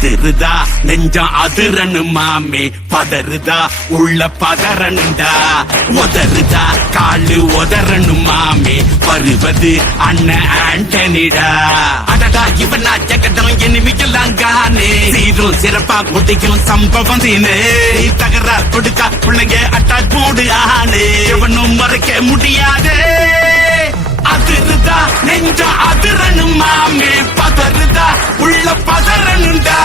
அதிருதா நெஞ்சம் அதிரனு மாமே பதறுதா உள்ள பதறனுண்டா உதறுதா காலு உதறனு மாமே வருவது அண்ணன் ஆண்டனிடா அடடா இவனா ஜகதம் எனிமிக்கலாம் காணே சீரும் சிறப்பா முடிக்கும் சம்பவம் சீனு தகரா கொடுக்கா பிள்ளைங்க அட்டாக் போடு ஆனே எவனும் மறைக்க முடியாது அதிருதா நெஞ்ச அதிரனு மாமே பதறுதா உள்ள பதறனுண்டா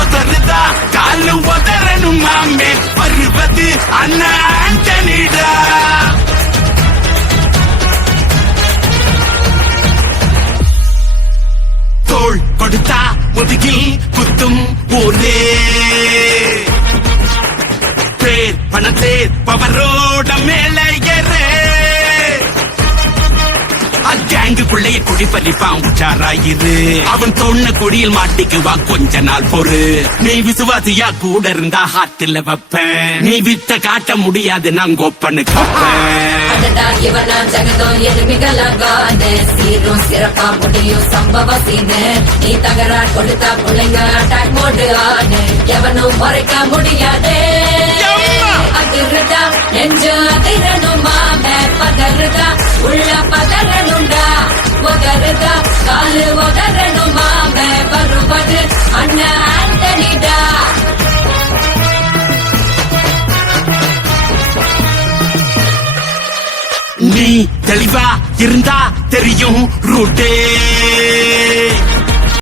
உதறுதா காலு உதறனு மாமே வருவது அண்ணன் ஆண்டனிடா தோள் கொடுத்தா முதுகில் குத்தும் ஊரே பேர் பணத்தேர் பவரோட மேல ஏறே கேங்குக்குள்ளைய குடி பறிப்பான் உச்சாராயிரு அவன் தொன்ன கொடியில் மாட்டிக்குவான் கொஞ்ச நாள் பொறு நீ விசுவாசியா கூட இருந்தா ஹாட்டில் வைப்பேன் நீ வித்த காட்ட முடியாது நான் கொப்பனு சீரும் சிறப்பா முடியும் சம்பவ சீனு நீ தகராறு கொடுத்தா பிள்ளைங்க அட்டாக் போடு ஆடு எவனும் மறைக்க முடியாது அதிருதா நெஞ்சு அதிரனும் மாமே பதறுதா உள்ள பதறனுண்டா உதறுதா காலு உதறனும் மாமே வருவது அண்ணன் ஆண்டனிடா நீ தெளிவா இருந்தா தெரியும் ரூட்டே